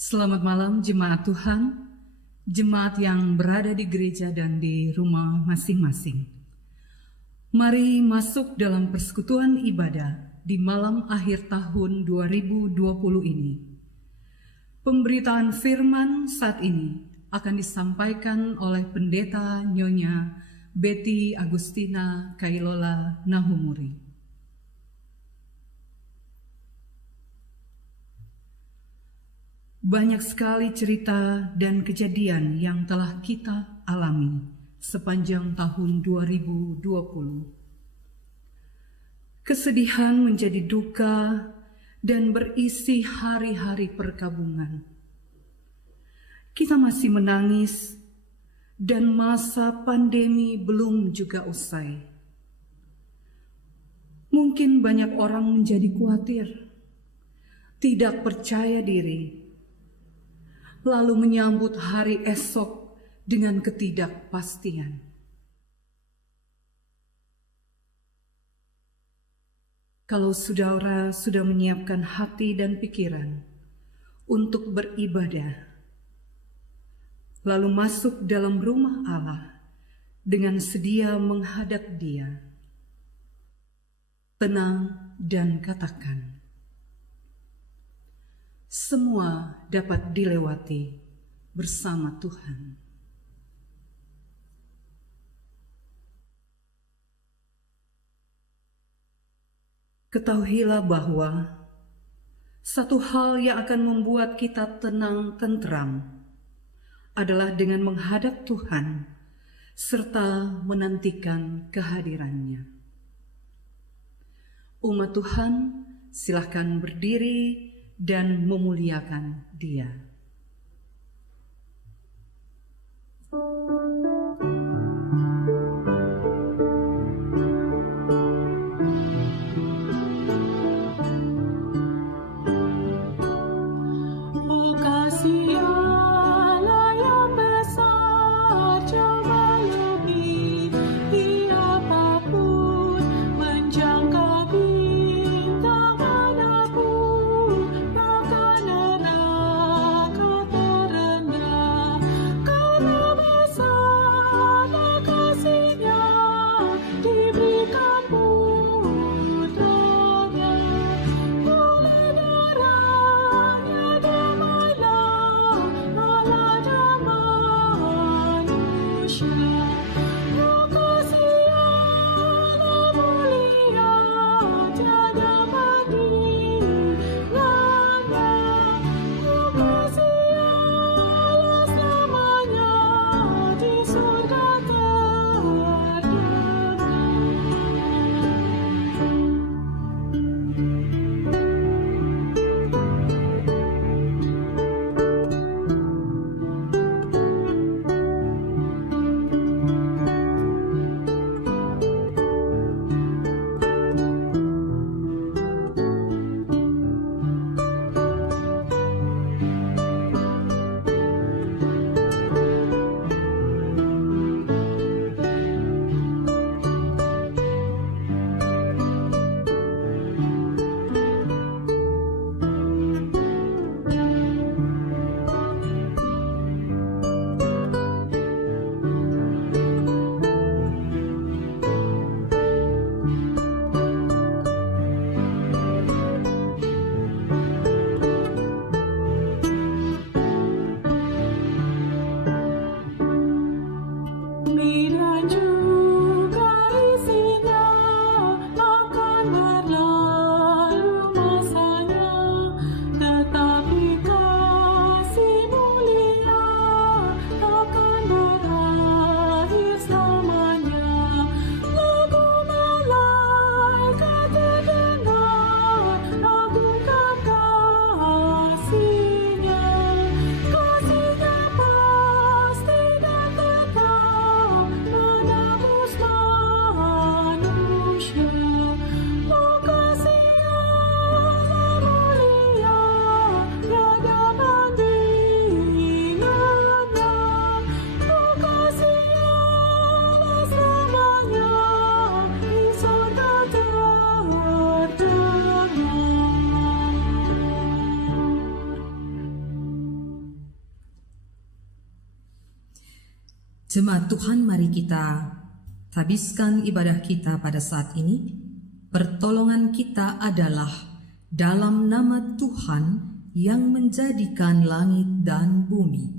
Selamat malam jemaat Tuhan, jemaat yang berada di gereja dan di rumah masing-masing. Mari masuk dalam persekutuan ibadah di malam akhir tahun 2020 ini. Pemberitaan firman saat ini akan disampaikan oleh Pendeta Nyonya Betty Agustina Kailola Nahumuri. Banyak sekali cerita dan kejadian yang telah kita alami sepanjang tahun 2020. Kesedihan menjadi duka dan berisi hari-hari perkabungan. Kita masih menangis dan masa pandemi belum juga usai. Mungkin banyak orang menjadi khawatir, tidak percaya diri, lalu menyambut hari esok dengan ketidakpastian. Kalau saudara sudah menyiapkan hati dan pikiran untuk beribadah, lalu masuk dalam rumah Allah dengan sedia menghadap Dia, tenang dan katakan, semua dapat dilewati bersama Tuhan. Ketahuilah bahwa satu hal yang akan membuat kita tenang tentram adalah dengan menghadap Tuhan serta menantikan kehadirannya. Umat Tuhan, silakan berdiri dan memuliakan Dia. Karena besar Jemaat Tuhan, mari kita habiskan ibadah kita pada saat ini. Pertolongan kita adalah dalam nama Tuhan yang menjadikan langit dan bumi.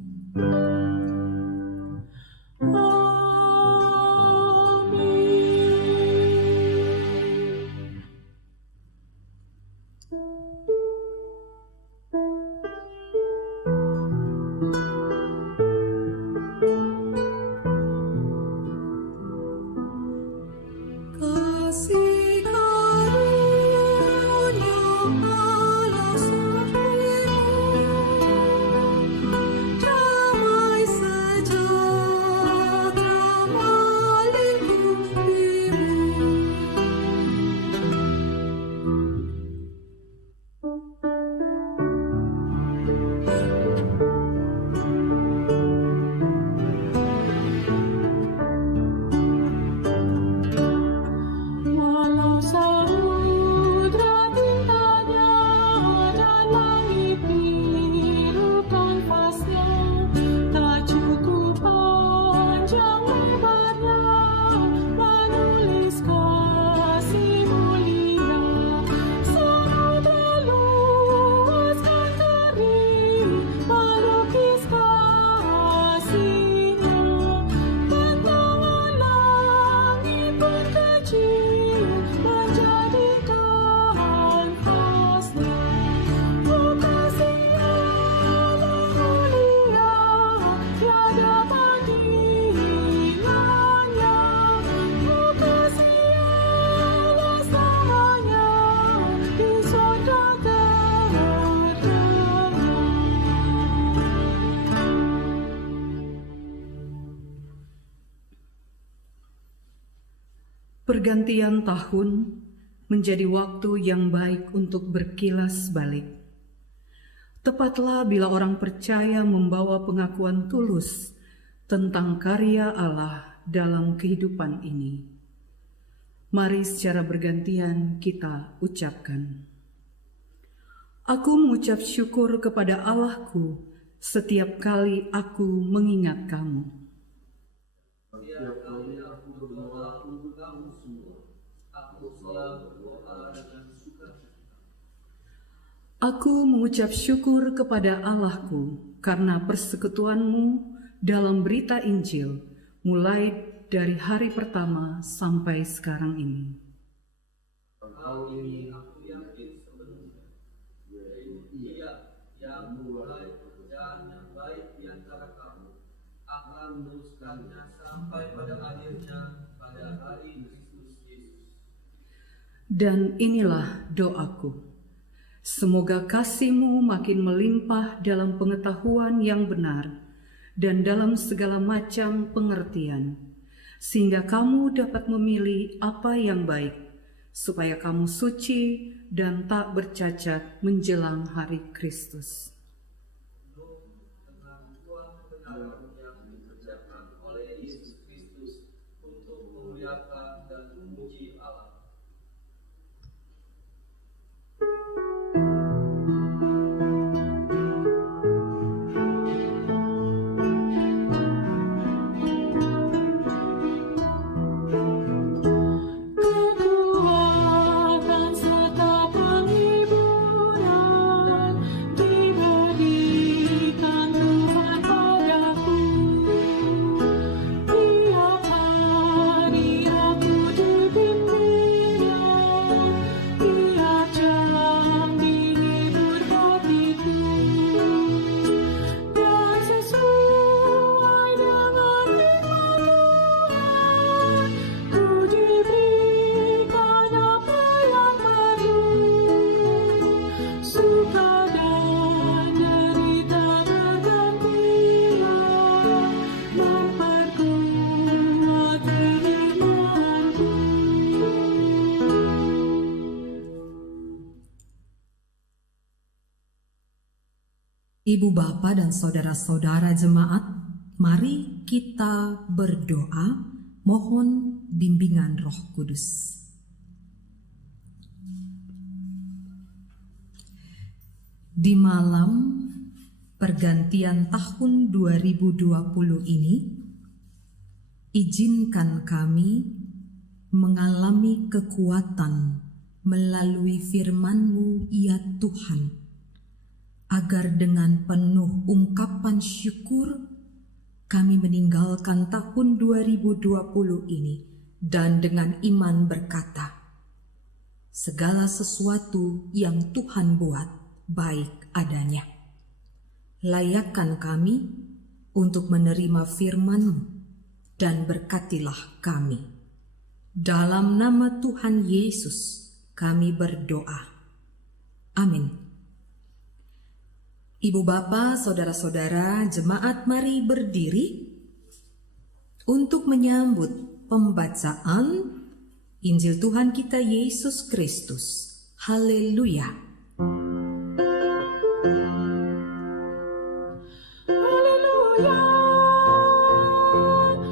Pergantian tahun menjadi waktu yang baik untuk berkilas balik. Tepatlah bila orang percaya membawa pengakuan tulus tentang karya Allah dalam kehidupan ini. Mari secara bergantian kita ucapkan. Aku mengucap syukur kepada Allahku setiap kali aku mengingat kamu. Setiap kali aku berdoa untuk kamu semua, aku selalu berdoa dengan sukacita. Aku mengucap syukur kepada Allahku karena persekutuanmu dalam berita Injil, mulai dari hari pertama sampai sekarang ini. Hal ini aku yakin sepenuhnya, yaitu Ia yang mulai pekerjaan yang baik di antara kamu akan meneruskannya sampai pada akhirnya pada hari Kristus Yesus. Dan inilah doaku. Semoga kasih-Mu makin melimpah dalam pengetahuan yang benar dan dalam segala macam pengertian, sehingga kamu dapat memilih apa yang baik, supaya kamu suci dan tak bercacat menjelang hari Kristus. Dengan kebenaran yang dikerjakan oleh Yesus Kristus untuk memuliakan dan memuji Allah. Kekuatan serta penghiburan diberikan Tuhan padaku. Tiap hari aku dibimbingnya, tiap jam dihibur hatiku. Dan sesuai dengan firman Tuhan, ku diberikan apa yang perlu. Suka dan derita bergantian memperkuat imanku. Ibu bapa dan saudara-saudara jemaat, mari kita berdoa mohon bimbingan Roh Kudus. Di malam pergantian tahun 2020 ini, Izinkan kami mengalami kekuatan melalui firman-Mu, ya Tuhan, agar dengan penuh ungkapan syukur kami meninggalkan tahun 2020 ini dan dengan iman berkata, segala sesuatu yang Tuhan buat baik adanya. Layakkan kami untuk menerima firman-Mu dan berkatilah kami. Dalam nama Tuhan Yesus kami berdoa. Amin. Ibu bapa, saudara-saudara, jemaat, mari berdiri untuk menyambut pembacaan Injil Tuhan kita Yesus Kristus. Haleluya. Haleluya,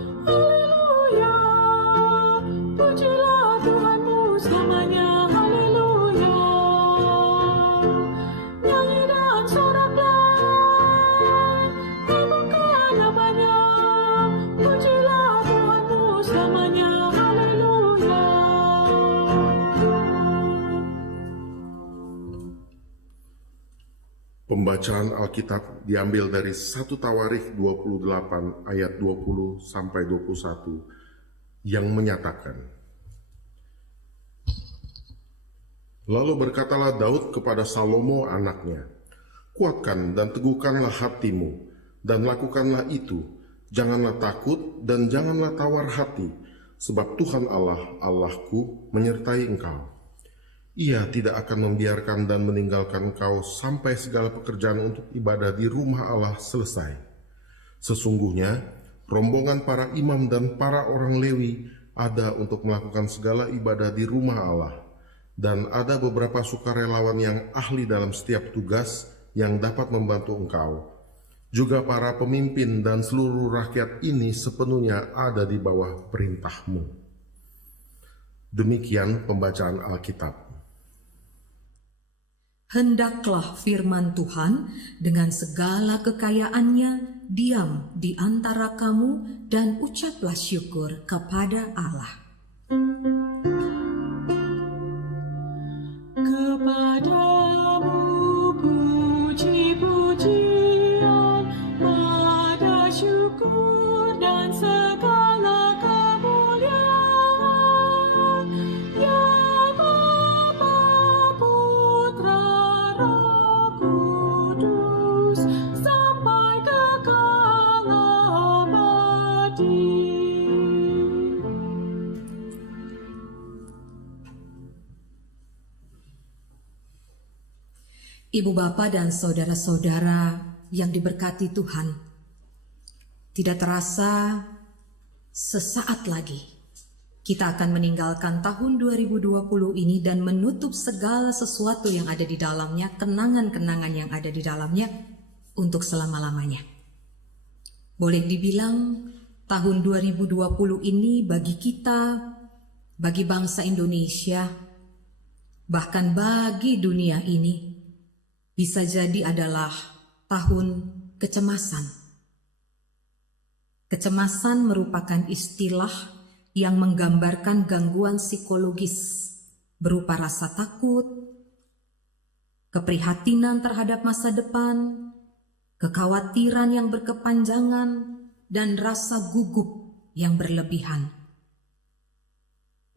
haleluya, pujilah Tuhanmu selamanya, haleluya. Nyanyi dan soraklah, agungkan namanya, pujilah Tuhanmu selamanya, haleluya. Pembacaan Alkitab diambil dari 1 Tawarikh 28 ayat 20 sampai 21 yang menyatakan, lalu berkatalah Daud kepada Salomo anaknya, kuatkan dan teguhkanlah hatimu dan lakukanlah itu, janganlah takut dan janganlah tawar hati, sebab Tuhan Allah, Allahku, menyertai engkau. Ia tidak akan membiarkan dan meninggalkan engkau sampai segala pekerjaan untuk ibadah di rumah Allah selesai. Sesungguhnya, rombongan para imam dan para orang Lewi ada untuk melakukan segala ibadah di rumah Allah, dan ada beberapa sukarelawan yang ahli dalam setiap tugas yang dapat membantu engkau. Juga para pemimpin dan seluruh rakyat ini sepenuhnya ada di bawah perintahmu. Demikian pembacaan Alkitab. Hendaklah firman Tuhan dengan segala kekayaannya diam di antara kamu dan ucaplah syukur kepada Allah. Kepadamu puji-pujian, pada syukur dan segala kemuliaan, ya Bapa, Putra, Roh Kudus, sampai kekal abadi. Ibu bapa dan saudara-saudara yang diberkati Tuhan, tidak terasa sesaat lagi kita akan meninggalkan tahun 2020 ini dan menutup segala sesuatu yang ada di dalamnya, kenangan-kenangan yang ada di dalamnya untuk selama-lamanya. Boleh dibilang tahun 2020 ini bagi kita, bagi bangsa Indonesia, bahkan bagi dunia ini, bisa jadi adalah tahun kecemasan. Kecemasan merupakan istilah yang menggambarkan gangguan psikologis berupa rasa takut, keprihatinan terhadap masa depan, kekhawatiran yang berkepanjangan, dan rasa gugup yang berlebihan.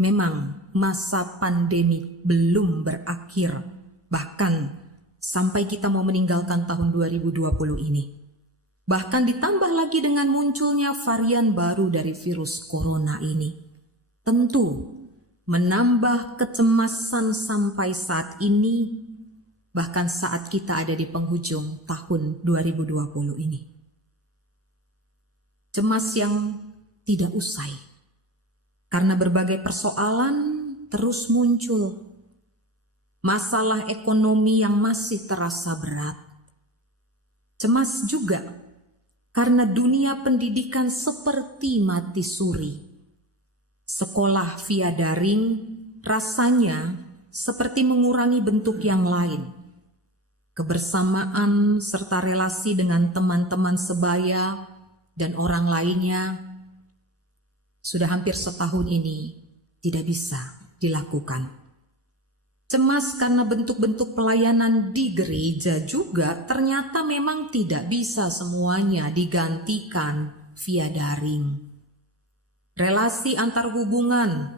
Memang masa pandemi belum berakhir, bahkan sampai kita mau meninggalkan tahun 2020 ini. Bahkan ditambah lagi dengan munculnya varian baru dari virus corona ini. Tentu menambah kecemasan sampai saat ini, bahkan saat kita ada di penghujung tahun 2020 ini. Cemas yang tidak usai, karena berbagai persoalan terus muncul. Masalah ekonomi yang masih terasa berat. Cemas juga karena dunia pendidikan seperti mati suri. Sekolah via daring rasanya seperti mengurangi bentuk yang lain. Kebersamaan serta relasi dengan teman-teman sebaya dan orang lainnya Sudah hampir setahun ini tidak bisa dilakukan. Cemas karena bentuk-bentuk pelayanan di gereja juga ternyata memang tidak bisa semuanya digantikan via daring. Relasi antar hubungan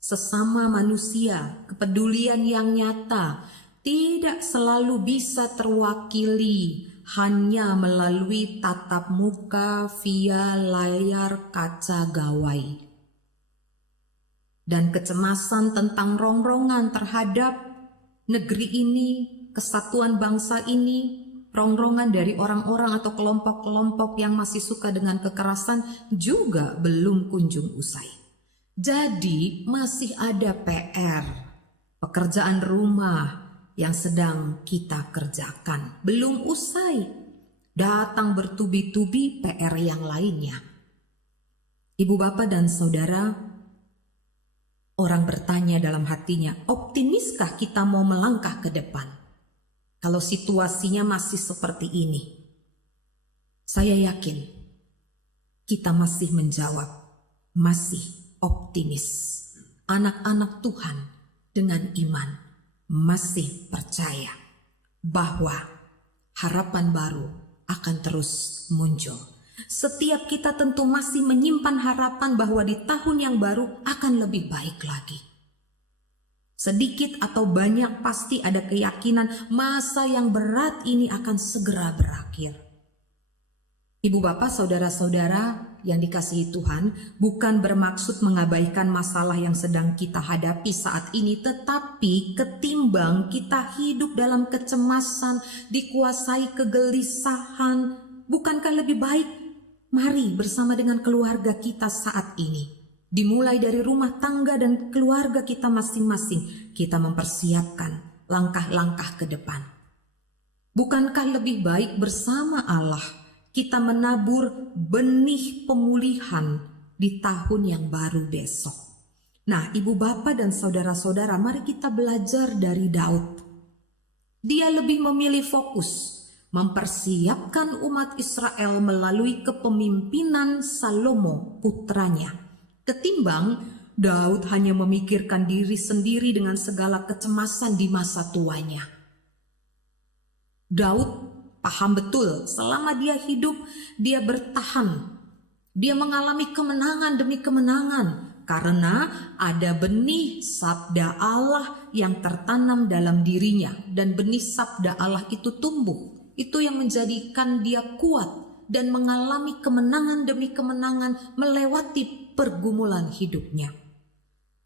sesama manusia, kepedulian yang nyata tidak selalu bisa terwakili hanya melalui tatap muka via layar kaca gawai. Dan kecemasan tentang rongrongan terhadap negeri ini, kesatuan bangsa ini, rongrongan dari orang-orang atau kelompok-kelompok yang masih suka dengan kekerasan juga belum kunjung usai. Jadi masih ada PR, pekerjaan rumah yang sedang kita kerjakan. Belum usai, datang bertubi-tubi PR yang lainnya. Ibu bapak dan saudara, orang bertanya dalam hatinya, optimiskah kita mau melangkah ke depan kalau situasinya masih seperti ini? Saya yakin kita masih menjawab, masih optimis. Anak-anak Tuhan dengan iman masih percaya bahwa harapan baru akan terus muncul. Setiap kita tentu masih menyimpan harapan bahwa di tahun yang baru akan lebih baik lagi. Sedikit atau banyak pasti ada keyakinan masa yang berat ini akan segera berakhir. Ibu bapak, saudara-saudara yang dikasihi Tuhan, bukan bermaksud mengabaikan masalah yang sedang kita hadapi saat ini, tetapi ketimbang kita hidup dalam kecemasan, dikuasai kegelisahan, bukankah lebih baik mari bersama dengan keluarga kita saat ini, dimulai dari rumah tangga dan keluarga kita masing-masing, kita mempersiapkan langkah-langkah ke depan. Bukankah lebih baik bersama Allah kita menabur benih pemulihan di tahun yang baru besok? Nah, ibu bapak dan saudara-saudara, mari kita belajar dari Daud. Dia lebih memilih fokus mempersiapkan umat Israel melalui kepemimpinan Salomo putranya, ketimbang Daud hanya memikirkan diri sendiri dengan segala kecemasan di masa tuanya. Daud paham betul selama dia hidup, dia bertahan, dia mengalami kemenangan demi kemenangan karena ada benih sabda Allah yang tertanam dalam dirinya, dan benih sabda Allah itu tumbuh. Itu yang menjadikan dia kuat dan mengalami kemenangan demi kemenangan melewati pergumulan hidupnya.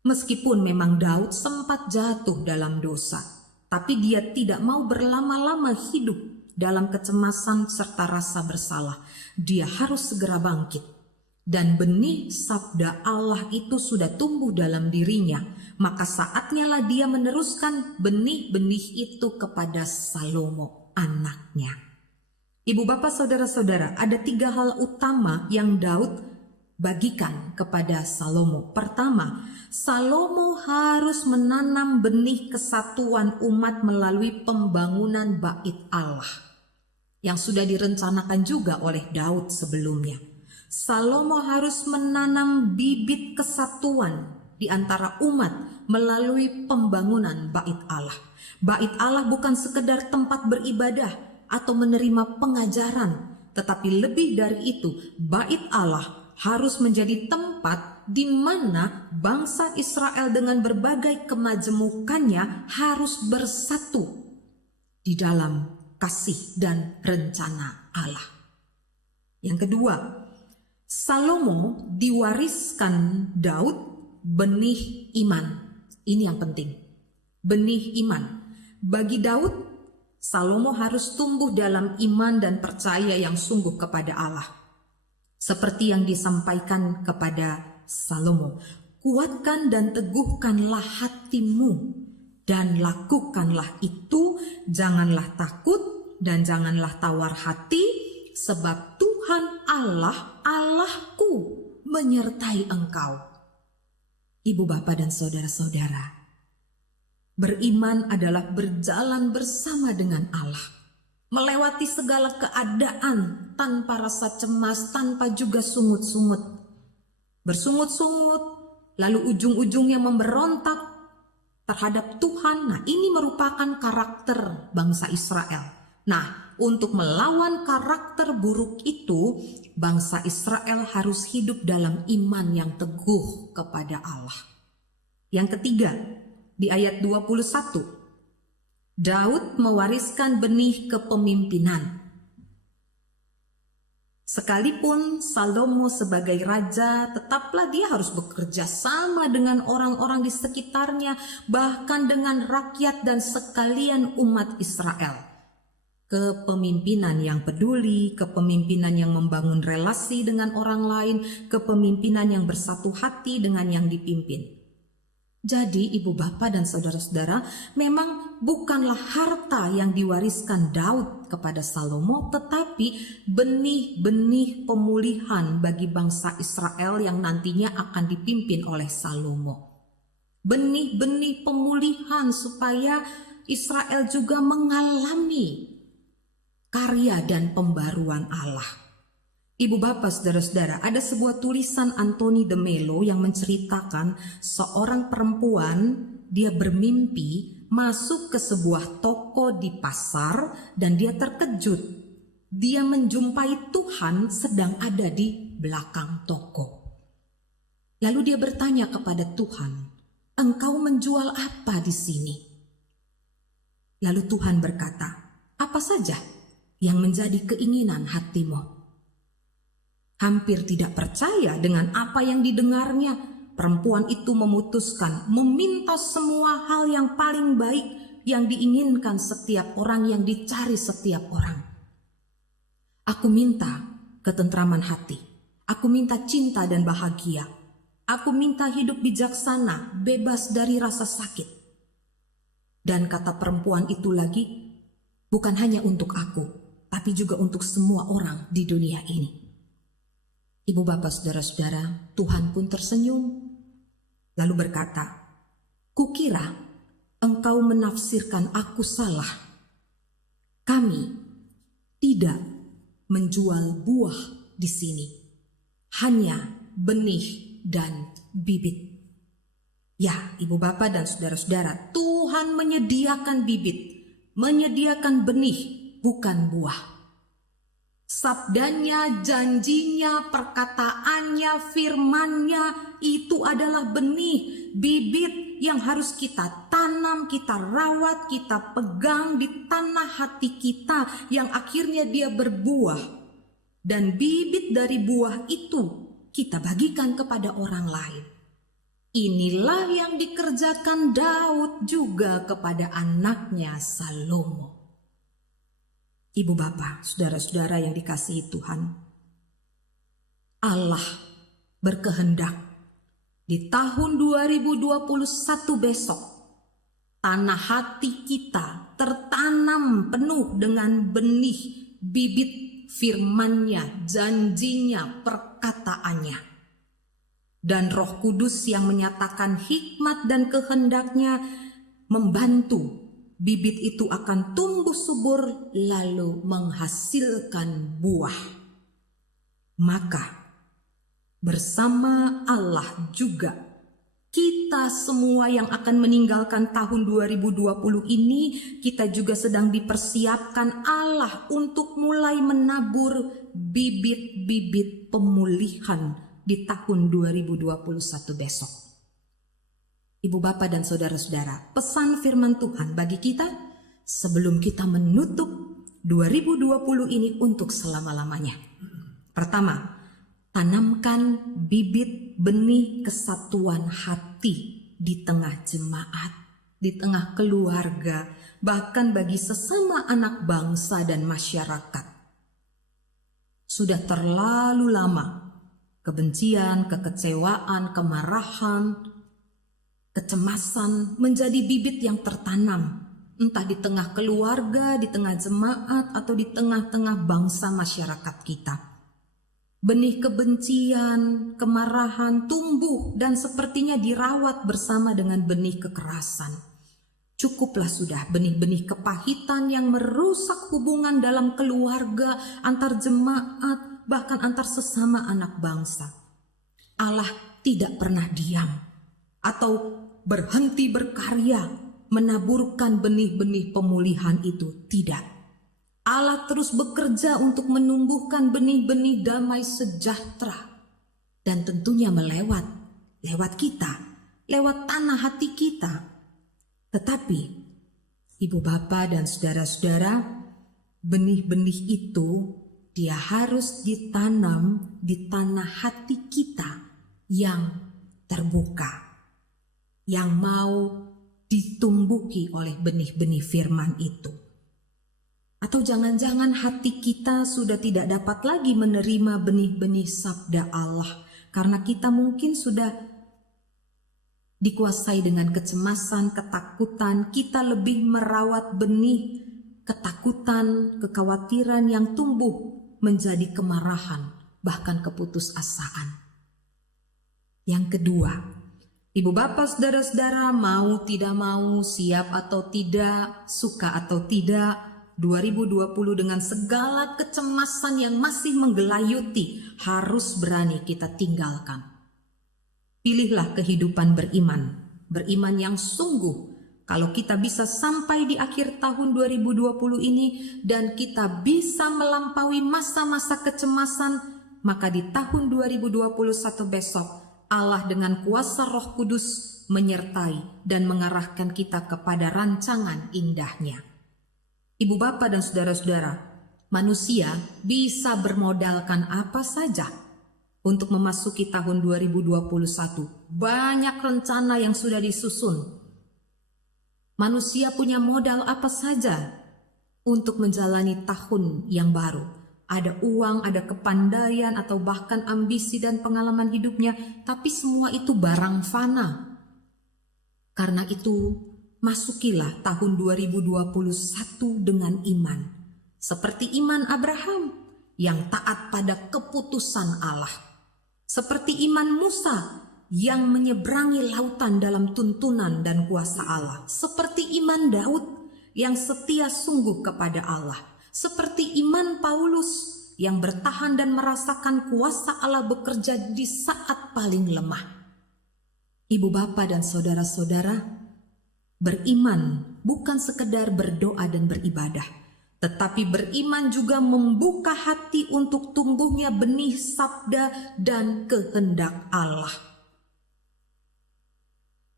Meskipun memang Daud sempat jatuh dalam dosa, tapi dia tidak mau berlama-lama hidup dalam kecemasan serta rasa bersalah. Dia harus segera bangkit. Dan benih sabda Allah itu sudah tumbuh dalam dirinya. Maka saatnya lah dia meneruskan benih-benih itu kepada Salomo, anaknya. Ibu bapak, saudara-saudara, ada 3 hal utama yang Daud bagikan kepada Salomo. Pertama, Salomo harus menanam benih kesatuan umat melalui pembangunan bait Allah yang sudah direncanakan juga oleh Daud sebelumnya. Salomo harus menanam bibit kesatuan di antara umat melalui pembangunan bait Allah. Bait Allah bukan sekedar tempat beribadah atau menerima pengajaran, tetapi lebih dari itu, bait Allah harus menjadi tempat di mana bangsa Israel dengan berbagai kemajemukannya harus bersatu di dalam kasih dan rencana Allah. Yang kedua, Salomo diwariskan Daud benih iman. Ini yang penting, benih iman. Bagi Daud, Salomo harus tumbuh dalam iman dan percaya yang sungguh kepada Allah. Seperti yang disampaikan kepada Salomo, kuatkan dan teguhkanlah hatimu dan lakukanlah itu, janganlah takut dan janganlah tawar hati, sebab Tuhan Allah, Allahku menyertai engkau. Ibu bapak dan saudara-saudara, beriman adalah berjalan bersama dengan Allah, melewati segala keadaan tanpa rasa cemas, tanpa juga sungut-sungut. bersungut-sungut, lalu ujung-ujungnya memberontak terhadap Tuhan. Nah, ini merupakan karakter bangsa Israel. Nah, untuk melawan karakter buruk itu, bangsa Israel harus hidup dalam iman yang teguh kepada Allah. Yang ketiga, di ayat 21, Daud mewariskan benih kepemimpinan. Sekalipun Salomo sebagai raja, tetaplah dia harus bekerja sama dengan orang-orang di sekitarnya, bahkan dengan rakyat dan sekalian umat Israel. Kepemimpinan yang peduli, kepemimpinan yang membangun relasi dengan orang lain, kepemimpinan yang bersatu hati dengan yang dipimpin. Jadi ibu bapak dan saudara-saudara, memang bukanlah harta yang diwariskan Daud kepada Salomo, tetapi benih-benih pemulihan bagi bangsa Israel yang nantinya akan dipimpin oleh Salomo. Benih-benih pemulihan supaya Israel juga mengalami karya dan pembaruan Allah. Ibu bapak saudara-saudara, ada sebuah tulisan Anthony de Mello yang menceritakan seorang perempuan, dia bermimpi masuk ke sebuah toko di pasar dan dia terkejut. Dia menjumpai Tuhan sedang ada di belakang toko. Lalu dia bertanya kepada Tuhan, "Engkau menjual apa di sini?" Lalu Tuhan berkata, "Apa saja yang menjadi keinginan hatimu?" Hampir tidak percaya dengan apa yang didengarnya, perempuan itu memutuskan meminta semua hal yang paling baik yang diinginkan setiap orang, yang dicari setiap orang. "Aku minta ketentraman hati, aku minta cinta dan bahagia, aku minta hidup bijaksana, bebas dari rasa sakit." Dan kata perempuan itu lagi, "Bukan hanya untuk aku, tapi juga untuk semua orang di dunia ini." Ibu bapak saudara-saudara, Tuhan pun tersenyum lalu berkata, "Kukira engkau menafsirkan aku salah. Kami tidak menjual buah di sini, hanya benih dan bibit." Ya, ibu bapak dan saudara-saudara, Tuhan menyediakan bibit, menyediakan benih, bukan buah. Sabdanya, janjinya, perkataannya, firmannya, itu adalah benih, bibit yang harus kita tanam, kita rawat, kita pegang di tanah hati kita, yang akhirnya dia berbuah. Dan bibit dari buah itu kita bagikan kepada orang lain. Inilah yang dikerjakan Daud juga kepada anaknya Salomo. Ibu bapak, saudara-saudara yang dikasihi Tuhan, Allah berkehendak di tahun 2021 besok, tanah hati kita tertanam penuh dengan benih, bibit firman-Nya, janjinya, perkataannya. Dan Roh Kudus yang menyatakan hikmat dan kehendak-Nya membantu bibit itu akan tumbuh subur lalu menghasilkan buah. Maka bersama Allah juga kita semua yang akan meninggalkan tahun 2020 ini, kita juga sedang dipersiapkan Allah untuk mulai menabur bibit-bibit pemulihan di tahun 2021 besok. Ibu bapak dan saudara-saudara, pesan firman Tuhan bagi kita sebelum kita menutup 2020 ini untuk selama-lamanya. Pertama, tanamkan bibit benih kesatuan hati di tengah jemaat, di tengah keluarga, bahkan bagi sesama anak bangsa dan masyarakat. Sudah terlalu lama kebencian, kekecewaan, kemarahan, kecemasan menjadi bibit yang tertanam, entah di tengah keluarga, di tengah jemaat, atau di tengah-tengah bangsa masyarakat kita. Benih kebencian, kemarahan tumbuh dan sepertinya dirawat bersama dengan benih kekerasan. Cukuplah sudah benih-benih kepahitan yang merusak hubungan dalam keluarga, antar jemaat, bahkan antar sesama anak bangsa. Allah tidak pernah diam atau berhenti berkarya menaburkan benih-benih pemulihan itu. Tidak. Allah terus bekerja untuk menumbuhkan benih-benih damai sejahtera. Dan tentunya lewat kita, lewat tanah hati kita. Tetapi, Ibu Bapa dan saudara-saudara, benih-benih itu dia harus ditanam di tanah hati kita yang terbuka, yang mau ditumbuhi oleh benih-benih firman itu. Atau jangan-jangan hati kita sudah tidak dapat lagi menerima benih-benih sabda Allah karena kita mungkin sudah dikuasai dengan kecemasan, ketakutan. Kita lebih merawat benih ketakutan, kekhawatiran yang tumbuh menjadi kemarahan, bahkan keputusasaan. Yang kedua, Ibu Bapak saudara-saudara, mau tidak mau, siap atau tidak, suka atau tidak, 2020 dengan segala kecemasan yang masih menggelayuti harus berani kita tinggalkan. Pilihlah kehidupan beriman yang sungguh. Kalau kita bisa sampai di akhir tahun 2020 ini dan kita bisa melampaui masa-masa kecemasan, maka di tahun 2021 besok Allah dengan kuasa Roh Kudus menyertai dan mengarahkan kita kepada rancangan indahnya. Ibu Bapa dan saudara-saudara, manusia bisa bermodalkan apa saja untuk memasuki tahun 2021. Banyak rencana yang sudah disusun. Manusia punya modal apa saja untuk menjalani tahun yang baru. Ada uang, ada kepandaian, atau bahkan ambisi dan pengalaman hidupnya, tapi semua itu barang fana. Karena itu, masukilah tahun 2021 dengan iman. Seperti iman Abraham yang taat pada keputusan Allah. Seperti iman Musa yang menyeberangi lautan dalam tuntunan dan kuasa Allah. Seperti iman Daud yang setia sungguh kepada Allah. Seperti iman Paulus yang bertahan dan merasakan kuasa Allah bekerja di saat paling lemah. Ibu Bapa dan saudara-saudara, beriman bukan sekedar berdoa dan beribadah, tetapi beriman juga membuka hati untuk tumbuhnya benih sabda dan kehendak Allah.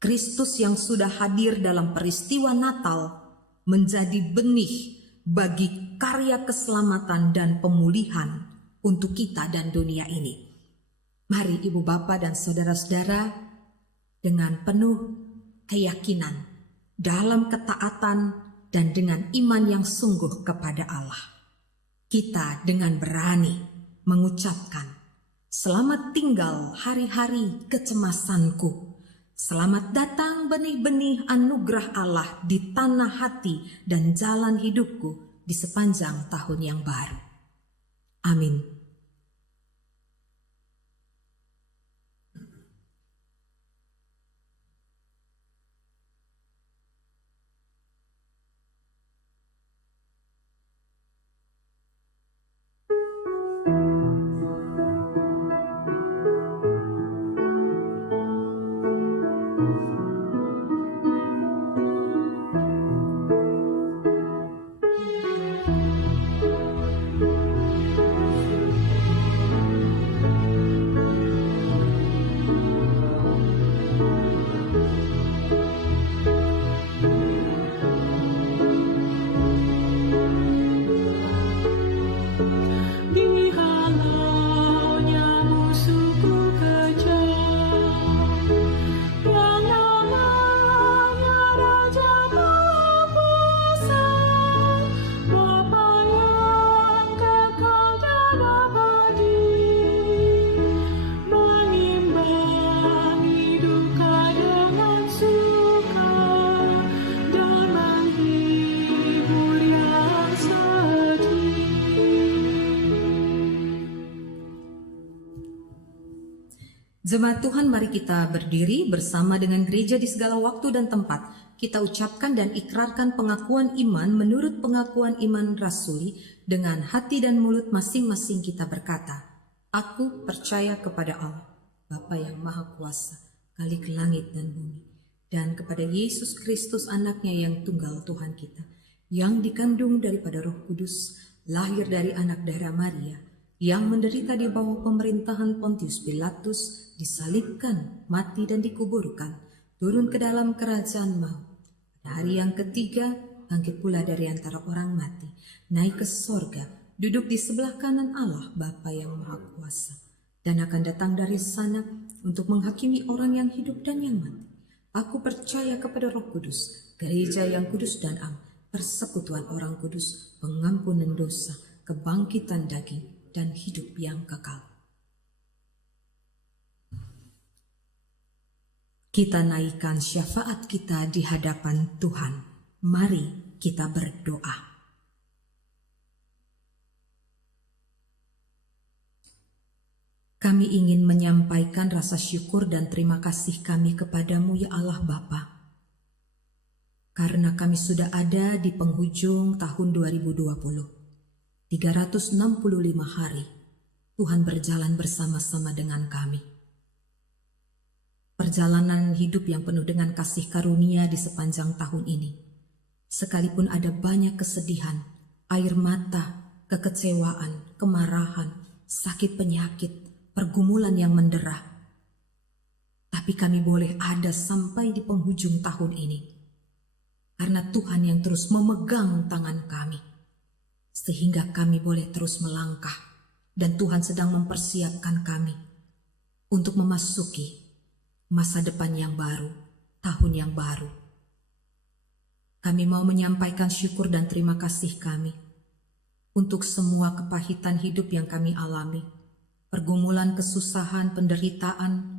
Kristus yang sudah hadir dalam peristiwa Natal menjadi benih bagi karya keselamatan dan pemulihan untuk kita dan dunia ini. Mari Ibu Bapa dan saudara-saudara, dengan penuh keyakinan, dalam ketaatan dan dengan iman yang sungguh kepada Allah, kita dengan berani mengucapkan, selamat tinggal hari-hari kecemasanku. Selamat datang benih-benih anugerah Allah di tanah hati dan jalan hidupku di sepanjang tahun yang baru. Amin. Jemaat Tuhan, mari kita berdiri bersama dengan gereja di segala waktu dan tempat. Kita ucapkan dan ikrarkan pengakuan iman menurut pengakuan iman rasuli. Dengan hati dan mulut masing-masing kita berkata, aku percaya kepada Allah, Bapa yang Maha Kuasa, Khalik langit dan bumi, dan kepada Yesus Kristus anaknya yang tunggal Tuhan kita, yang dikandung daripada Roh Kudus, lahir dari anak darah Maria, yang menderita di bawah pemerintahan Pontius Pilatus, disalibkan, mati dan dikuburkan, turun ke dalam kerajaan maut. Pada hari yang ketiga, bangkit pula dari antara orang mati, naik ke sorga, duduk di sebelah kanan Allah Bapa yang Maha Kuasa, dan akan datang dari sana untuk menghakimi orang yang hidup dan yang mati. Aku percaya kepada Roh Kudus, gereja yang kudus dan am, persekutuan orang kudus, pengampunan dosa, kebangkitan daging, dan hidup yang kekal. Kita naikkan syafaat kita di hadapan Tuhan. Mari kita berdoa. Kami ingin menyampaikan rasa syukur dan terima kasih kami kepadamu ya Allah Bapa. Karena kami sudah ada di penghujung tahun 2020. 365 hari Tuhan berjalan bersama-sama dengan kami. Perjalanan hidup yang penuh dengan kasih karunia di sepanjang tahun ini. Sekalipun ada banyak kesedihan, air mata, kekecewaan, kemarahan, sakit penyakit, pergumulan yang mendera. Tapi kami boleh ada sampai di penghujung tahun ini. Karena Tuhan yang terus memegang tangan kami. Sehingga kami boleh terus melangkah. Dan Tuhan sedang mempersiapkan kami untuk memasuki masa depan yang baru, tahun yang baru. Kami mau menyampaikan syukur dan terima kasih kami untuk semua kepahitan hidup yang kami alami, pergumulan, kesusahan, penderitaan.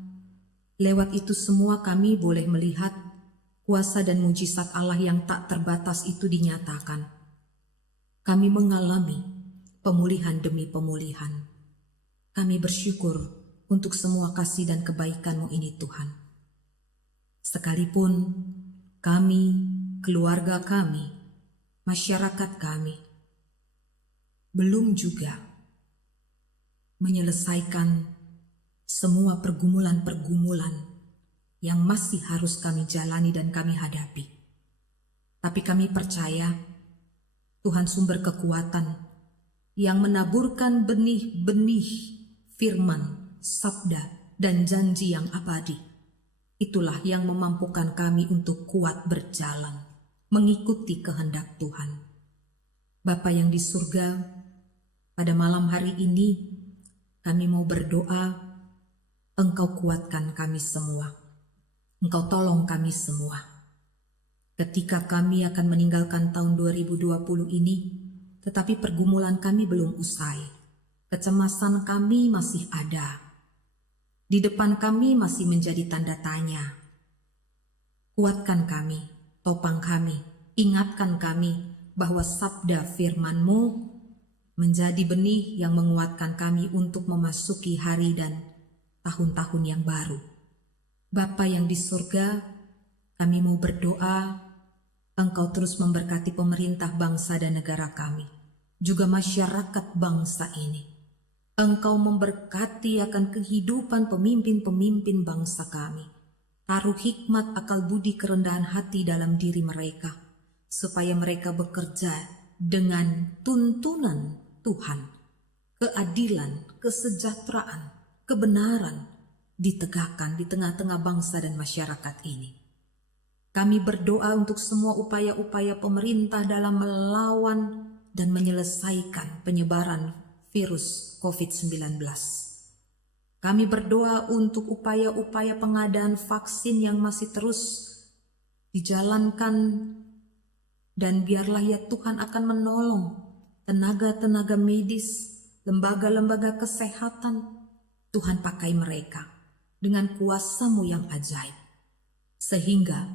Lewat itu semua kami boleh melihat kuasa dan mujizat Allah yang tak terbatas itu dinyatakan. Kami mengalami pemulihan demi pemulihan. Kami bersyukur untuk semua kasih dan kebaikan-Mu ini Tuhan. Sekalipun kami, keluarga kami, masyarakat kami, belum juga menyelesaikan semua pergumulan-pergumulan yang masih harus kami jalani dan kami hadapi. Tapi kami percaya Tuhan sumber kekuatan yang menaburkan benih-benih firman, sabda, dan janji yang abadi. Itulah yang memampukan kami untuk kuat berjalan, mengikuti kehendak Tuhan. Bapa yang di surga, pada malam hari ini kami mau berdoa, Engkau kuatkan kami semua. Engkau tolong kami semua. Ketika kami akan meninggalkan tahun 2020 ini, tetapi pergumulan kami belum usai. Kecemasan kami masih ada. Di depan kami masih menjadi tanda tanya. Kuatkan kami, topang kami, ingatkan kami bahwa sabda firman-Mu menjadi benih yang menguatkan kami untuk memasuki hari dan tahun-tahun yang baru. Bapa yang di surga, kami mau berdoa, Engkau terus memberkati pemerintah bangsa dan negara kami, juga masyarakat bangsa ini. Engkau memberkati akan kehidupan pemimpin-pemimpin bangsa kami. Taruh hikmat, akal budi, kerendahan hati dalam diri mereka, supaya mereka bekerja dengan tuntunan Tuhan. Keadilan, kesejahteraan, kebenaran ditegakkan di tengah-tengah bangsa dan masyarakat ini. Kami berdoa untuk semua upaya-upaya pemerintah dalam melawan dan menyelesaikan penyebaran virus COVID-19. Kami berdoa untuk upaya-upaya pengadaan vaksin yang masih terus dijalankan, dan biarlah ya Tuhan akan menolong tenaga-tenaga medis, lembaga-lembaga kesehatan. Tuhan pakai mereka dengan kuasa-Mu yang ajaib, sehingga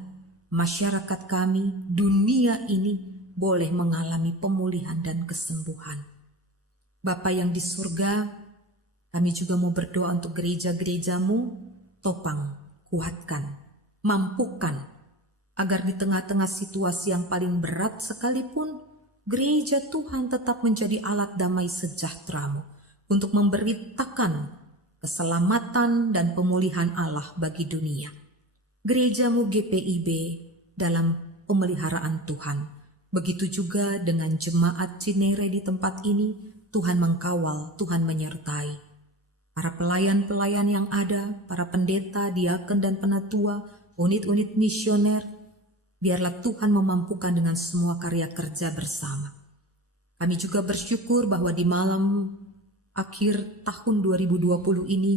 masyarakat kami, dunia ini boleh mengalami pemulihan dan kesembuhan. Bapa yang di surga, kami juga mau berdoa untuk gereja-gereja-Mu, topang, kuatkan, mampukan, agar di tengah-tengah situasi yang paling berat sekalipun, gereja Tuhan tetap menjadi alat damai sejahtera-Mu untuk memberitakan keselamatan dan pemulihan Allah bagi dunia. Gerejamu GPIB dalam pemeliharaan Tuhan. Begitu juga dengan jemaat Cinere di tempat ini, Tuhan mengkawal, Tuhan menyertai. Para pelayan-pelayan yang ada, para pendeta, diaken dan penatua, unit-unit misioner, biarlah Tuhan memampukan dengan semua karya kerja bersama. Kami juga bersyukur bahwa di malam akhir tahun 2020 ini,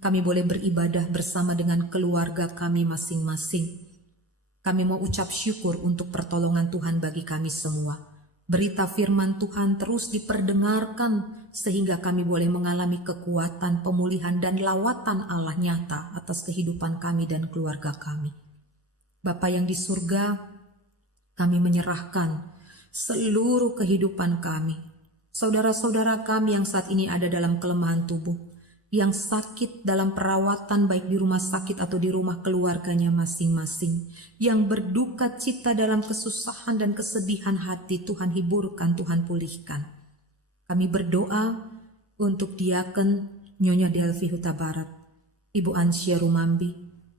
kami boleh beribadah bersama dengan keluarga kami masing-masing. Kami mau ucap syukur untuk pertolongan Tuhan bagi kami semua. Berita firman Tuhan terus diperdengarkan sehingga kami boleh mengalami kekuatan, pemulihan dan lawatan Allah nyata atas kehidupan kami dan keluarga kami. Bapa yang di surga, kami menyerahkan seluruh kehidupan kami. Saudara-saudara kami yang saat ini ada dalam kelemahan tubuh, yang sakit dalam perawatan baik di rumah sakit atau di rumah keluarganya masing-masing, yang berduka cita dalam kesusahan dan kesedihan hati, Tuhan hiburkan, Tuhan pulihkan. Kami berdoa untuk diaken Nyonya Delvi Huta Barat, Ibu Ansya Rumambi,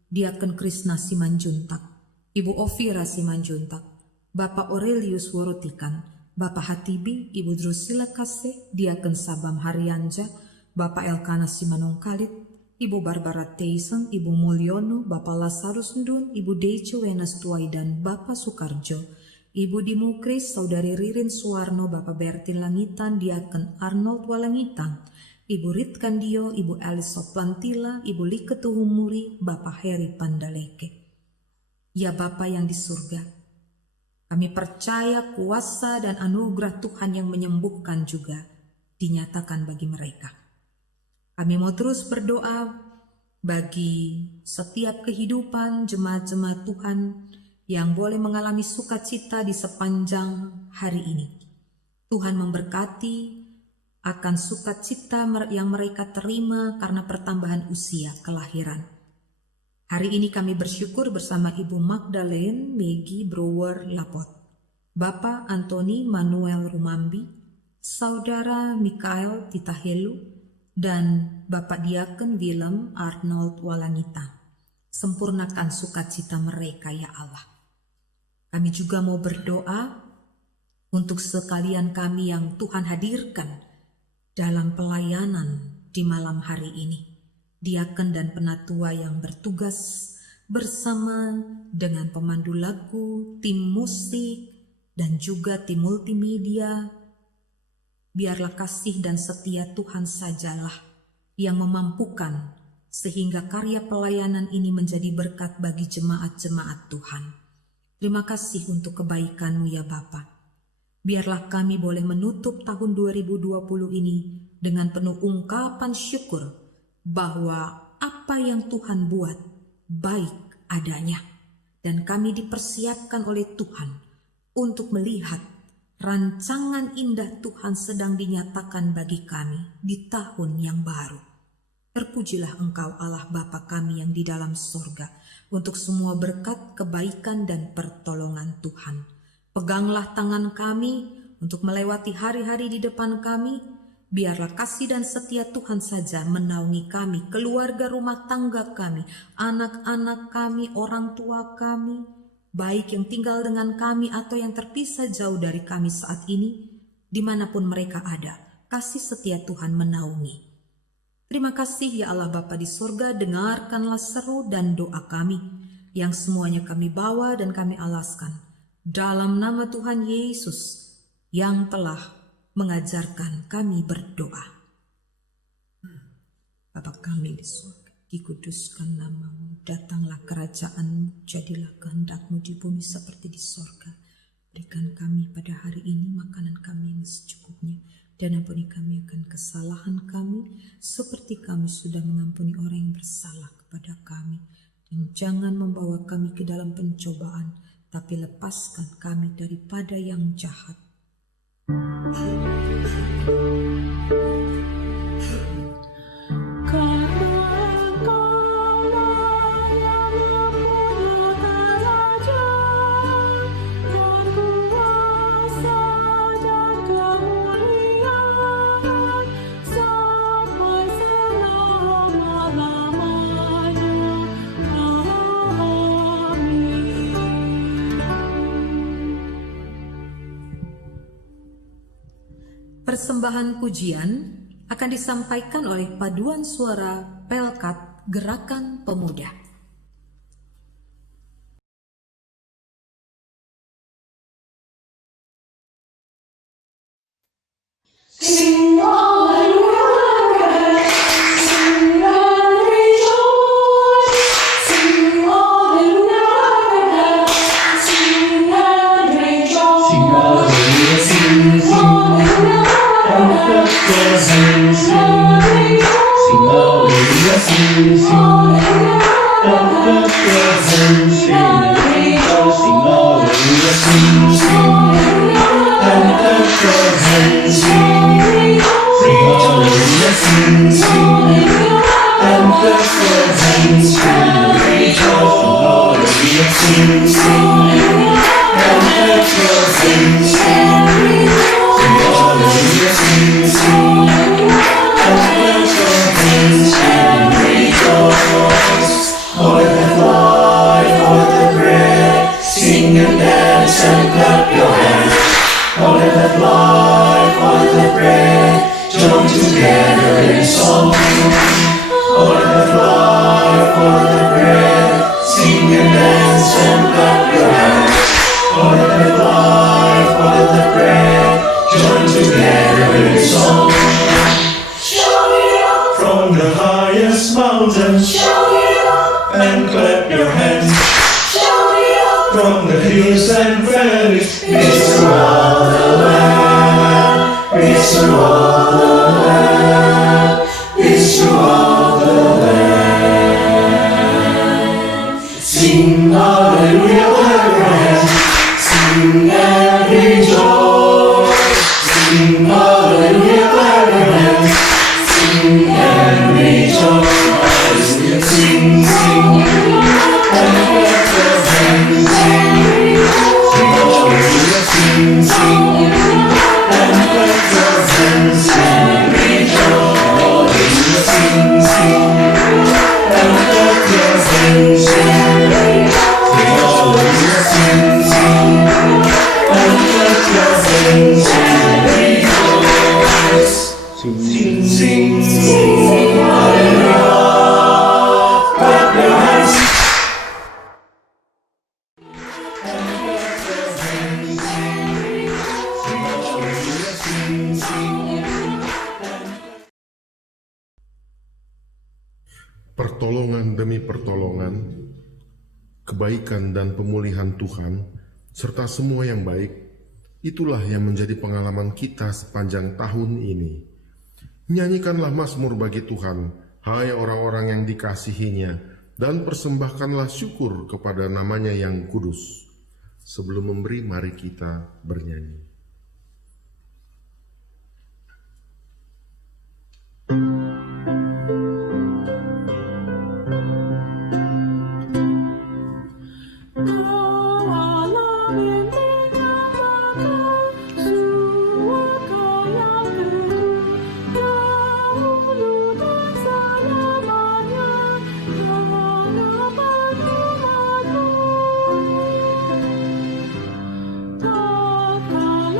Diaken Krisna Simanjuntak, Ibu Ovira Simanjuntak, Bapak Aurelius Worotikan, Bapak Hatibi, Ibu Drusilla Kase, Diaken Sabam Haryanja, Bapak Elkana Simanungkalit, Ibu Barbara Teisen, Ibu Mulyono, Bapak Lazarus Ndun, Ibu Deice Wenas Tuai dan Bapak Sukarjo, Ibu Dimukris, Saudari Ririn Suwarno, Bapak Bertin Langitan, Diaken Arnold Walangitan, Ibu Rit Kandio, Ibu Alice Soplantila, Ibu Like Tuhumuri, Bapak Heri Pandaleke. Ya Bapa yang di surga, kami percaya kuasa dan anugerah Tuhan yang menyembuhkan juga dinyatakan bagi mereka. Kami mau terus berdoa bagi setiap kehidupan jemaat-jemaat Tuhan yang boleh mengalami sukacita di sepanjang hari ini. Tuhan memberkati akan sukacita yang mereka terima karena pertambahan usia kelahiran. Hari ini kami bersyukur bersama Ibu Magdalene Megi Brower Lapot, Bapak Antoni Manuel Rumambi, Saudara Mikael Titahelu, dan Bapak Diaken Willem Arnold Walangita. Sempurnakan sukacita mereka ya Allah. Kami juga mau berdoa untuk sekalian kami yang Tuhan hadirkan dalam pelayanan di malam hari ini. Diaken dan penatua yang bertugas bersama dengan pemandu lagu, tim musik, dan juga tim multimedia. Biarlah kasih dan setia Tuhan sajalah yang memampukan sehingga karya pelayanan ini menjadi berkat bagi jemaat-jemaat Tuhan. Terima kasih untuk kebaikan-Mu ya Bapa. Biarlah kami boleh menutup tahun 2020 ini dengan penuh ungkapan syukur bahwa apa yang Tuhan buat baik adanya, dan kami dipersiapkan oleh Tuhan untuk melihat rancangan indah Tuhan sedang dinyatakan bagi kami di tahun yang baru. Terpujilah Engkau Allah Bapa kami yang di dalam sorga untuk semua berkat, kebaikan dan pertolongan Tuhan. Peganglah tangan kami untuk melewati hari-hari di depan kami. Biarlah kasih dan setia Tuhan saja menaungi kami, keluarga rumah tangga kami, anak-anak kami, orang tua kami, baik yang tinggal dengan kami atau yang terpisah jauh dari kami saat ini, dimanapun mereka ada, kasih setia Tuhan menaungi. Terima kasih ya Allah Bapa di surga, dengarkanlah seru dan doa kami, yang semuanya kami bawa dan kami alaskan, dalam nama Tuhan Yesus, yang telah mengajarkan kami berdoa. Bapa kami di surga, dikuduskan nama-Mu, datanglah kerajaan-Mu, jadilah kehendak-Mu di bumi seperti di surga. Berikan kami pada hari ini makanan kami yang secukupnya, dan ampuni kami akan kesalahan kami, seperti kami sudah mengampuni orang yang bersalah kepada kami. Dan jangan membawa kami ke dalam pencobaan, tapi lepaskan kami daripada yang jahat. Persembahan pujian akan disampaikan oleh paduan suara Pelkat Gerakan Pemuda. Sing hallelujah, sing and rejoice, sing hallelujah, sing and rejoice, Sing hallelujah, sing, and clap your hands, sing hallelujah, sing, and clap your hands, and rejoice. Sing hallelujah, sing, and clap your hands, sing hallelujah, sing, and clap your hands, and rejoice. Sing hallelujah, sing, and clap your hands, sing hallelujah, sing, and clap your hands, and rejoice. All that life, all that breath, sing and dance and clap your hands. All that life, all that breath, join together in song. All that life, all that breath, sing and dance and clap your hands. All that life, all that breath, join together in song. shout it out, From the highest mountain, shout it out, and clap your hands. shout it out, From the hills and valleys, reach throughout the land, reach throughout the land, reach throughout the land. Sing hallelujah, clap your hands, sing and rejoice. Sing hallelujah, clap your hands, sing and rejoice. Hallelujah, sing, and clap your hands, sing hallelujah, sing, and clap your hands, and rejoice. Hallelujah, sing, and clap your hands, sing hallelujah, sing, and clap your hands, and rejoice. Sing, hallelujah, clap your hands. Pertolongan demi pertolongan, kebaikan dan pemulihan Tuhan, serta semua yang baik, itulah yang menjadi pengalaman kita sepanjang tahun ini. Nyanyikanlah mazmur bagi Tuhan, hai orang-orang yang dikasihinya, dan persembahkanlah syukur kepada namanya yang kudus. Sebelum memberi, mari kita bernyanyi. Kau Allah yang menyamakan suaka yang teguh, dahulu dan selamanya, karena penuh madu. Tatkala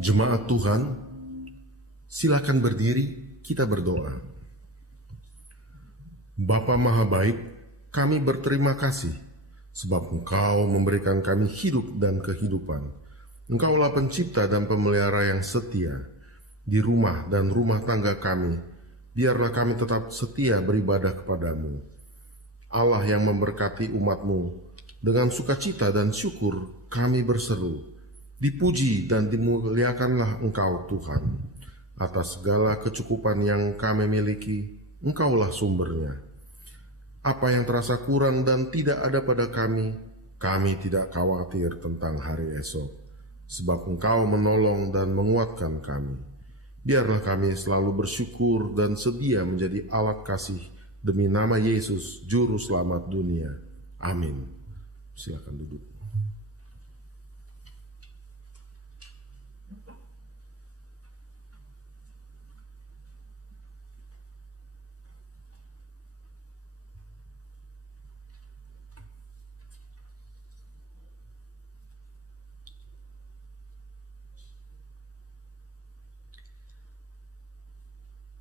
Jemaat Tuhan, silakan berdiri, kita berdoa. Bapa Maha Baik, kami berterima kasih sebab Engkau memberikan kami hidup dan kehidupan. Engkaulah pencipta dan pemelihara yang setia di rumah dan rumah tangga kami. Biarlah kami tetap setia beribadah kepadamu. Allah yang memberkati umat-Mu, dengan sukacita dan syukur kami berseru. Dipuji dan dimuliakanlah Engkau Tuhan. Atas segala kecukupan yang kami miliki, Engkaulah sumbernya. Apa yang terasa kurang dan tidak ada pada kami tidak khawatir tentang hari esok. Sebab Engkau menolong dan menguatkan kami. Biarlah kami selalu bersyukur dan sedia menjadi alat kasih demi nama Yesus, Juru Selamat dunia. Amin. Silakan duduk.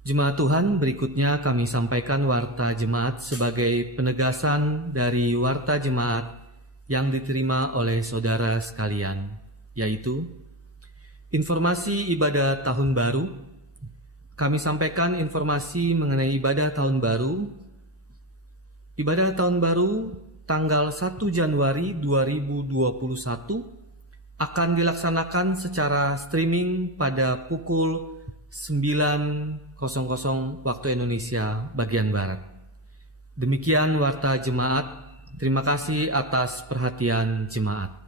Jemaat Tuhan, berikutnya kami sampaikan warta jemaat sebagai penegasan dari warta jemaat yang diterima oleh saudara sekalian, yaitu informasi ibadah tahun baru. Kami sampaikan informasi mengenai ibadah tahun baru. Ibadah tahun baru tanggal 1 Januari 2021 akan dilaksanakan secara streaming pada pukul 9.00 waktu Indonesia bagian Barat. Demikian warta jemaat. Terima kasih atas perhatian jemaat.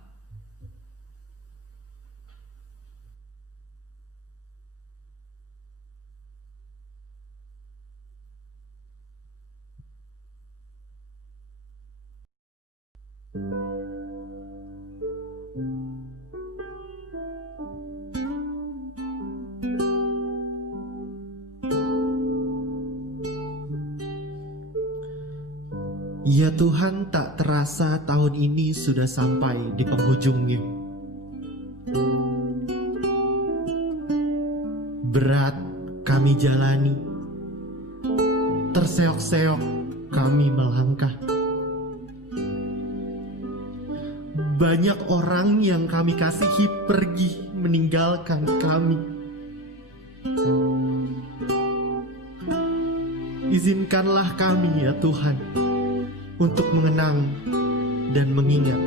Ya Tuhan, tak terasa tahun ini sudah sampai di penghujungnya. Berat kami jalani, terseok-seok kami melangkah. Banyak orang yang kami kasihi pergi meninggalkan kami. Izinkanlah kami ya Tuhan untuk mengenang dan mengingat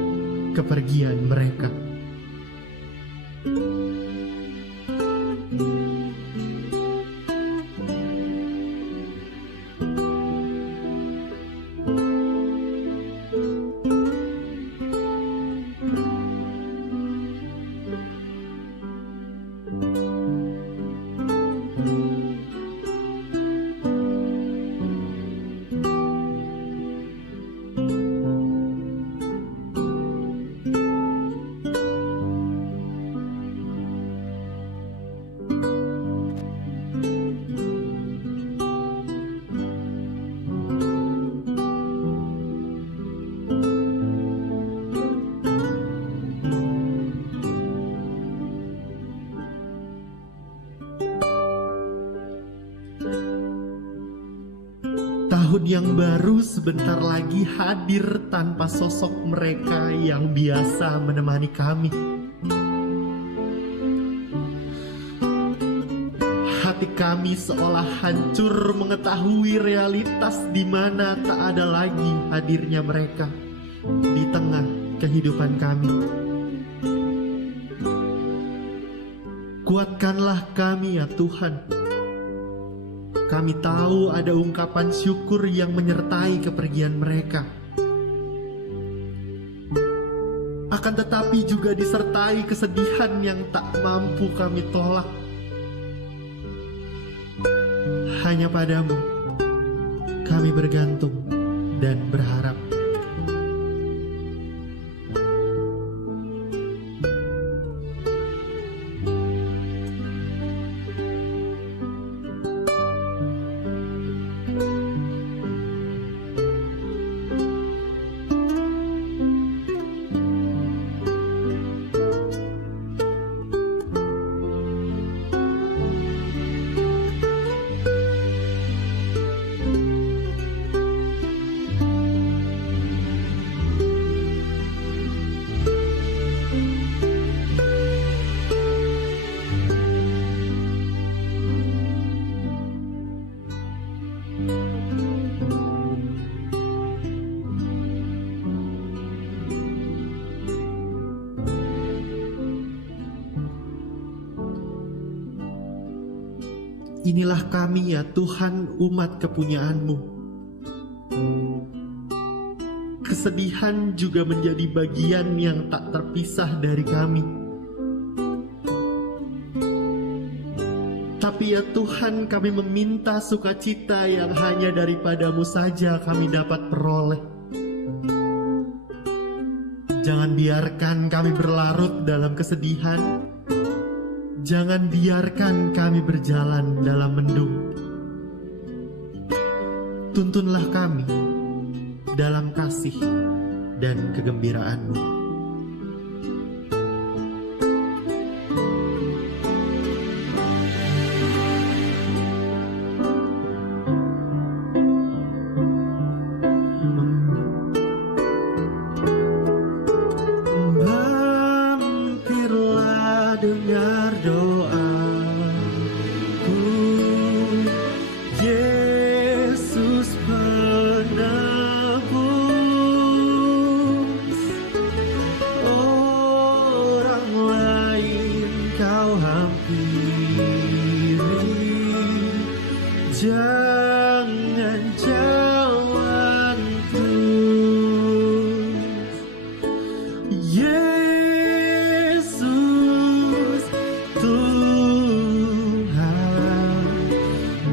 kepergian mereka. Tahun yang baru sebentar lagi hadir tanpa sosok mereka yang biasa menemani kami. Hati kami seolah hancur mengetahui realitas di mana tak ada lagi hadirnya mereka di tengah kehidupan kami. Kuatkanlah kami ya Tuhan. Kami tahu ada ungkapan syukur yang menyertai kepergian mereka. Akan tetapi juga disertai kesedihan yang tak mampu kami tolak. Hanya padamu kami bergantung dan berharap. Inilah kami ya Tuhan, umat kepunyaan-Mu. Kesedihan juga menjadi bagian yang tak terpisah dari kami. Tapi ya Tuhan, kami meminta sukacita yang hanya daripada-Mu saja kami dapat peroleh. Jangan biarkan kami berlarut dalam kesedihan. Jangan biarkan kami berjalan dalam mendung. Tuntunlah kami dalam kasih dan kegembiraan-Mu. Mampirlah dengar doaku, Yesus penebus. Orang lain Kau hampiri, jangan jalan terus. Yesus Tuhan,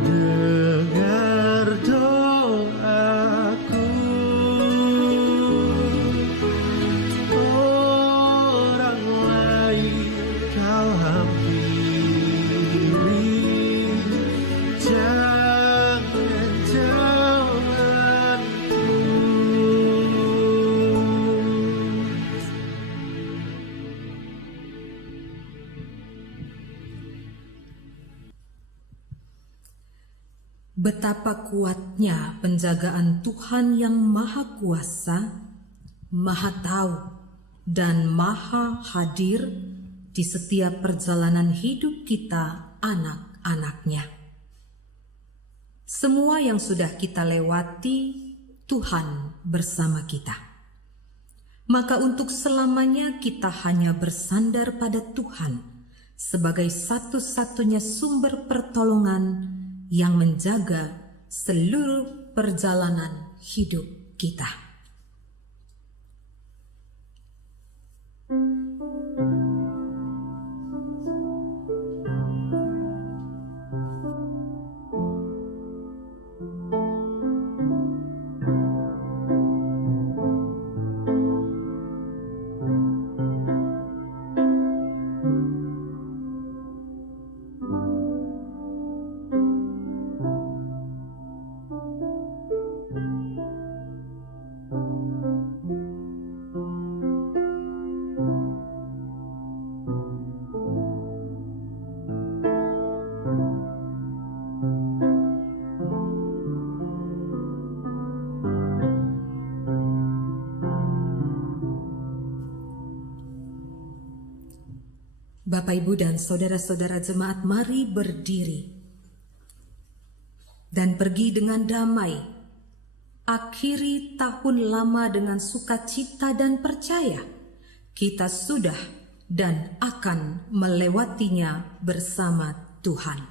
dengar doaku. Orang lain Kau hampiri, jangan jalan terus. Betapa kuatnya penjagaan Tuhan yang Maha Kuasa, Maha Tahu, dan Maha Hadir di setiap perjalanan hidup kita, anak-anak-Nya. Semua yang sudah kita lewati, Tuhan bersama kita. Maka untuk selamanya kita hanya bersandar pada Tuhan sebagai satu-satunya sumber pertolongan yang menjaga seluruh perjalanan hidup kita. Bapak, Ibu, dan saudara-saudara jemaat, mari berdiri dan pergi dengan damai. Akhiri tahun lama dengan sukacita dan percaya. Kita sudah dan akan melewatinya bersama Tuhan.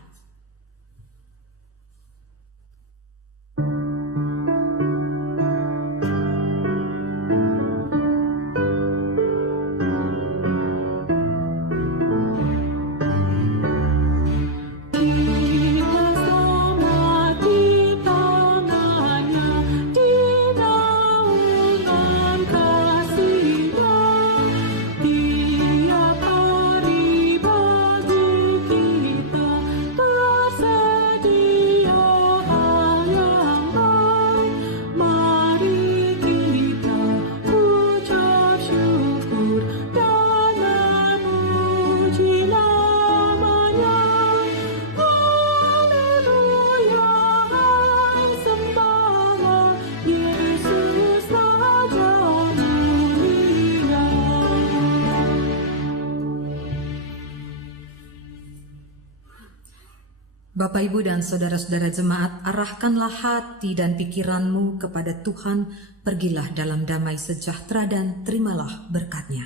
Bapak, Ibu, dan saudara-saudara jemaat, arahkanlah hati dan pikiranmu kepada Tuhan, pergilah dalam damai sejahtera dan terimalah berkat-Nya.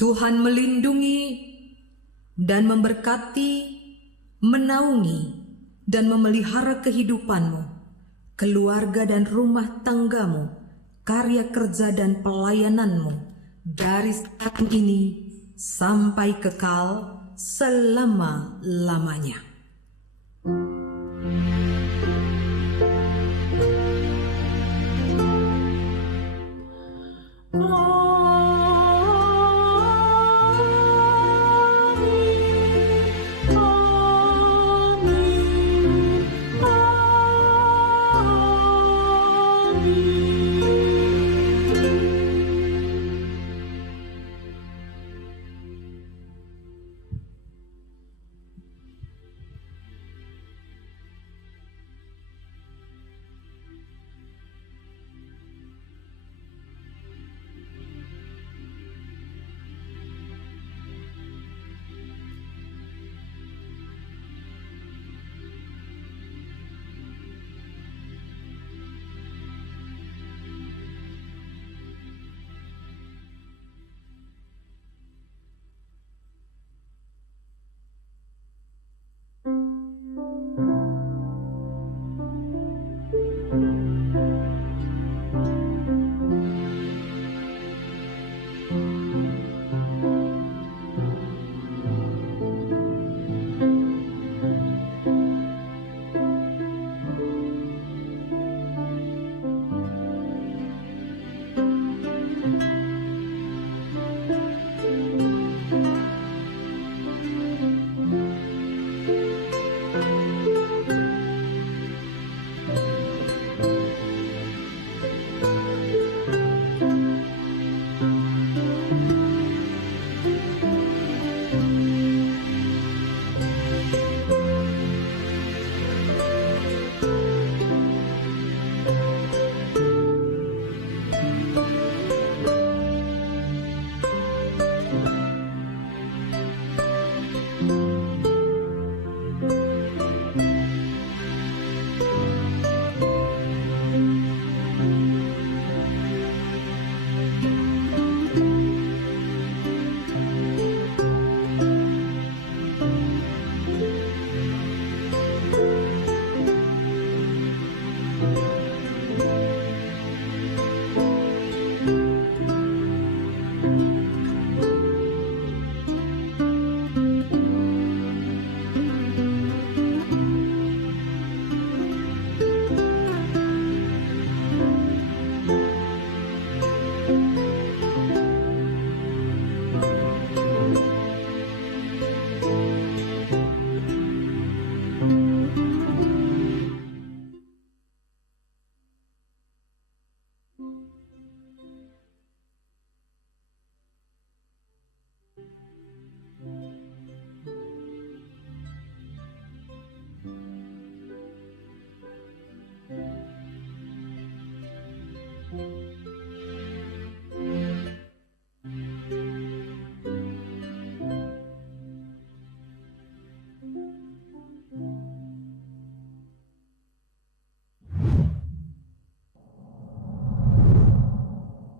Tuhan melindungi dan memberkati menaungi dan memelihara kehidupanmu, keluarga dan rumah tanggamu, karya kerja dan pelayananmu dari saat ini sampai kekal selama-lamanya.